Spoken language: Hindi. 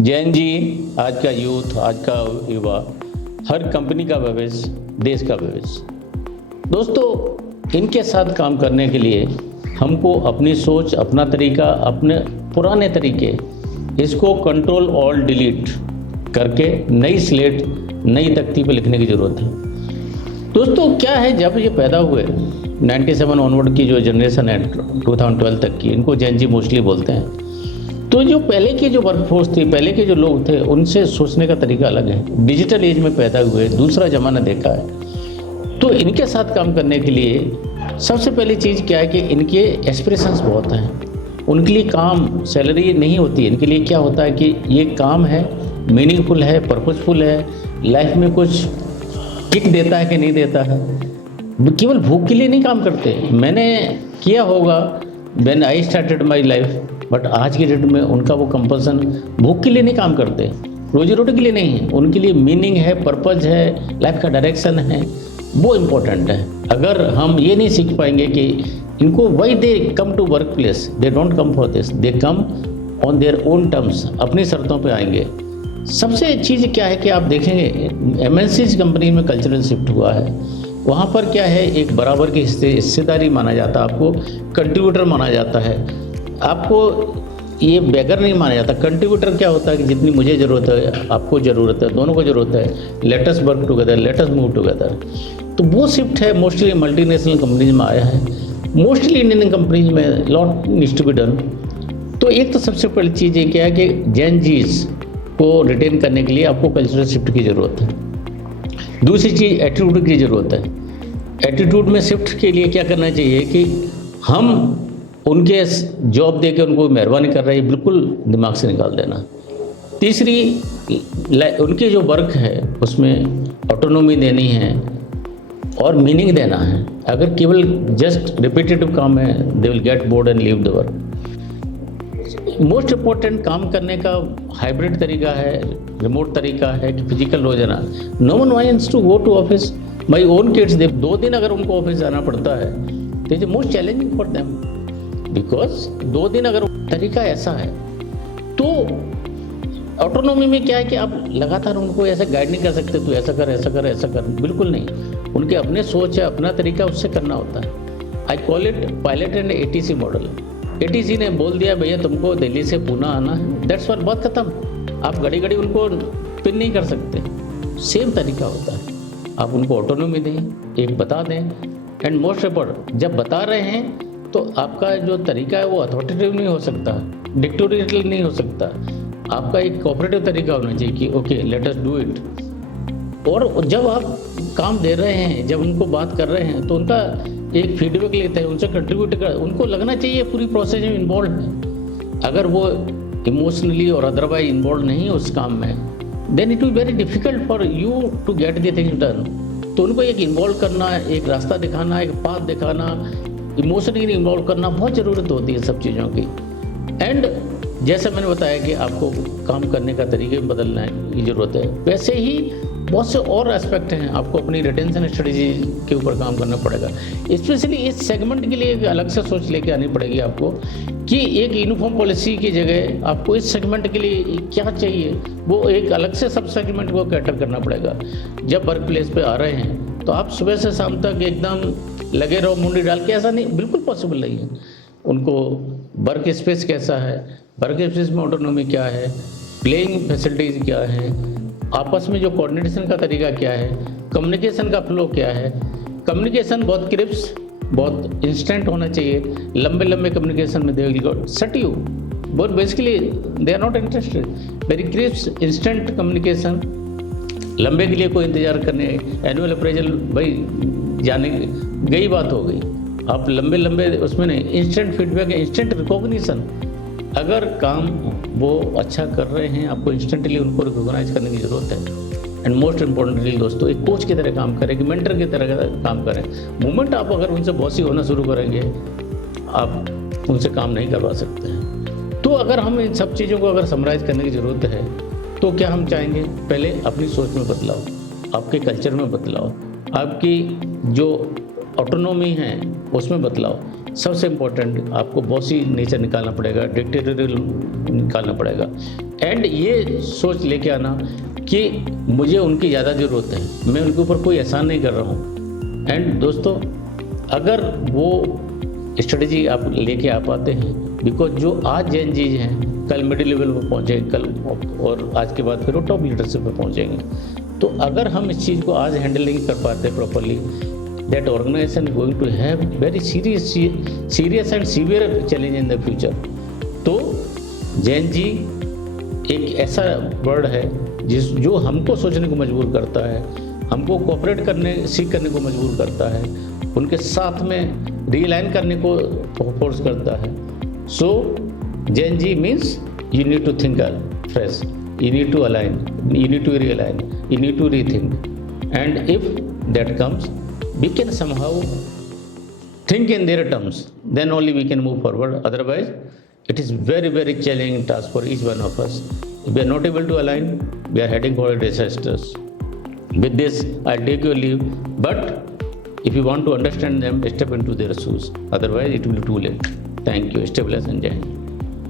जैन जी, आज का यूथ, आज का युवा, हर कंपनी का भविष्य, देश का भविष्य। दोस्तों, इनके साथ काम करने के लिए हमको अपनी सोच, अपना तरीका, अपने पुराने तरीके, इसको कंट्रोल ऑल डिलीट करके नई स्लेट, नई तख्ती पे लिखने की ज़रूरत है। दोस्तों, क्या है, जब ये पैदा हुए 97 ऑनवर्ड की जो जनरेशन है 2012 तक की, इनको जैन जी मोस्टली बोलते हैं। तो जो पहले की जो वर्कफोर्स थी, पहले के जो लोग थे, उनसे सोचने का तरीका अलग है। डिजिटल एज में पैदा हुए, दूसरा ज़माना देखा है। तो इनके साथ काम करने के लिए सबसे पहली चीज़ क्या है कि इनके एस्पिरेशंस बहुत हैं। उनके लिए काम सैलरी नहीं होती है, इनके लिए क्या होता है कि ये काम है, मीनिंगफुल है, पर्पसफुल है, लाइफ में कुछ किक देता है कि नहीं देता है। केवल भूख के लिए नहीं काम करते। मैंने किया होगा when I started my life, but आज की डेट में उनका वो कंपल्सन भूख के लिए नहीं काम करते, रोजी रोटी के लिए नहीं है। उनके लिए मीनिंग है, पर्पज़ है, लाइफ का डायरेक्शन है, वो इम्पोर्टेंट है। अगर हम ये नहीं सीख पाएंगे कि इनको why they come to work place, they don't come for this, they come on their own terms, अपनी शर्तों पे आएंगे। सबसे चीज़ क्या है कि आप देखेंगे MNC कंपनी में कल्चरल शिफ्ट हुआ है। वहाँ पर क्या है, एक बराबर की हिस्सेदारी माना जाता है, आपको कंट्रीब्यूटर माना जाता है, आपको ये बेगर नहीं माना जाता। कंट्रीब्यूटर क्या होता है कि जितनी मुझे ज़रूरत है, आपको ज़रूरत है, दोनों को ज़रूरत है, let us work together, let us move together. तो वो शिफ्ट है, मोस्टली मल्टीनेशनल कंपनीज में आया है, मोस्टली इंडियन कंपनीज में lot needs to be done. तो एक तो सबसे पहली चीज़ ये क्या है कि जैन जीज को रिटेन करने के लिए आपको कल्चरल शिफ्ट की ज़रूरत है। दूसरी चीज़ एटीट्यूड की ज़रूरत है। एटीट्यूड में शिफ्ट के लिए क्या करना चाहिए कि हम उनके जॉब दे के उनको मेहरबानी कर रहे हैं, बिल्कुल दिमाग से निकाल देना। तीसरी, उनके जो वर्क है उसमें ऑटोनॉमी देनी है और मीनिंग देना है। अगर केवल जस्ट रिपीटेटिव काम है, they will get bored and leave the work. Most important काम करने का हाइब्रिड तरीका है, रिमोट तरीका है कि फिजिकल रोजाना। No one wants to go to office. My own kids, 2 दिन अगर उनको ऑफिस जाना पड़ता है तो it is most challenging for them, because 2 दिन अगर तरीका ऐसा है। तो ऑटोनॉमी में क्या है कि आप लगातार उनको ऐसे गाइड नहीं कर सकते, तू ऐसा कर, ऐसा कर, ऐसा कर, बिल्कुल नहीं। उनके अपने सोच है, अपना तरीका, उससे करना होता है। I call it pilot and ATC model. ATC ने बोल दिया भैया तुमको दिल्ली से पुणे आना है, दैट्स ऑल, बहुत खत्म। आप घड़ी घड़ी उनको पिन नहीं कर सकते। सेम तरीका होता है, आप उनको ऑटोनॉमी दें, एक बता दें, एंड मोस्ट इम्पोर्टेंट, जब बता रहे हैं तो आपका जो तरीका है वो अथॉरिटेटिव नहीं हो सकता, डिक्टेटोरियल नहीं हो सकता। आपका एक कोऑपरेटिव तरीका होना चाहिए कि okay let us do it. और जब आप काम दे रहे हैं, जब उनको बात कर रहे हैं, तो उनका एक फीडबैक लेते हैं, उनसे कंट्रीब्यूट कर, उनको लगना चाहिए पूरी प्रोसेस में इन्वॉल्व है। अगर वो इमोशनली और अदरवाइज इन्वॉल्व नहीं है उस काम में, then it will very difficult for you to get the things done. तो उनको एक इन्वॉल्व करना, एक रास्ता दिखाना, एक पाथ दिखाना, इमोशनली इन्वॉल्व करना बहुत ज़रूरत होती है सब चीज़ों की। एंड जैसे मैंने बताया कि आपको काम करने का तरीके में बदलना की ज़रूरत है, वैसे ही बहुत से और एस्पेक्ट हैं। आपको अपनी रिटेंशन स्ट्रेटजी के ऊपर काम करना पड़ेगा। स्पेशली इस सेगमेंट के लिए एक अलग से सोच लेके आनी पड़ेगी आपको कि एक यूनिफॉर्म पॉलिसी की जगह आपको इस सेगमेंट के लिए क्या चाहिए, वो एक अलग से सब सेगमेंट को कैटर करना पड़ेगा। जब वर्क प्लेस पे आ रहे हैं तो आप सुबह से शाम तक एकदम लगे रहो मुंडी डाल के, ऐसा नहीं, बिल्कुल पॉसिबल नहीं है। उनको वर्क स्पेस कैसा है, वर्क स्पेस में ऑटोनॉमी क्या है, प्लेइंग फैसिलिटीज़ क्या है, आपस में जो कोऑर्डिनेशन का तरीका क्या है, कम्युनिकेशन का फ्लो क्या है। कम्युनिकेशन बहुत क्रिप्स, बहुत इंस्टेंट होना चाहिए। लंबे लंबे कम्युनिकेशन में they will got sat you, but basically they are not interested. Very crisp instant communication, लंबे के लिए कोई इंतजार करने, एनुअल अप्रेजल भाई जाने गई बात हो गई, आप लंबे लंबे उसमें नहीं, इंस्टेंट फीडबैक, इंस्टेंट रिकॉग्निशन। अगर काम वो अच्छा कर रहे हैं, आपको इंस्टेंटली उनको रिकॉग्नाइज करने की ज़रूरत है। एंड मोस्ट इम्पोर्टेंटली दोस्तों, एक कोच की तरह काम करें, कि मेंटर की तरह काम करें। मोमेंट आप अगर उनसे बॉसी होना शुरू करेंगे, आप उनसे काम नहीं करवा सकते हैं। तो अगर हम इन सब चीज़ों को अगर समराइज़ करने की ज़रूरत है, तो क्या हम चाहेंगे, पहले अपनी सोच में बदलाव, आपके कल्चर में बदलाव, आपकी जो ऑटोनॉमी है उसमें बदलाव। सबसे इम्पोर्टेंट आपको बॉसी नेचर निकालना पड़ेगा, डिक्टेटोरियल निकालना पड़ेगा, एंड ये सोच लेके आना कि मुझे उनकी ज़्यादा ज़रूरत है, मैं उनके ऊपर कोई एहसान नहीं कर रहा हूँ। एंड दोस्तों, अगर वो स्ट्रेटजी आप लेके आ पाते हैं, बिकॉज जो आज जेन जी हैं कल मिडिल लेवल पर पहुँचेंगे, कल और आज के बाद फिर वो टॉप लीडरशिप पर पहुँचेंगे। तो अगर हम इस चीज़ को आज हैंडल नहीं कर पाते properly, that organization going to have very serious and severe challenge in the future. तो जैन जी एक ऐसा वर्ड है जो हमको सोचने को मजबूर करता है, हमको कोऑपरेट करने को मजबूर करता है, उनके साथ में रियलाइन करने को फोर्स करता है। So Jain ji means you need to think fresh, you need to align, you need to realign, you need to rethink, and if that comes, we can somehow think in their terms, then only we can move forward. Otherwise it is very challenging task for each one of us. If we are not able to align, we are heading for a disaster. With this I'll take your leave, but if you want to understand them, step into their shoes, otherwise it will be too late. Thank you. Stay blessed and jai Hind.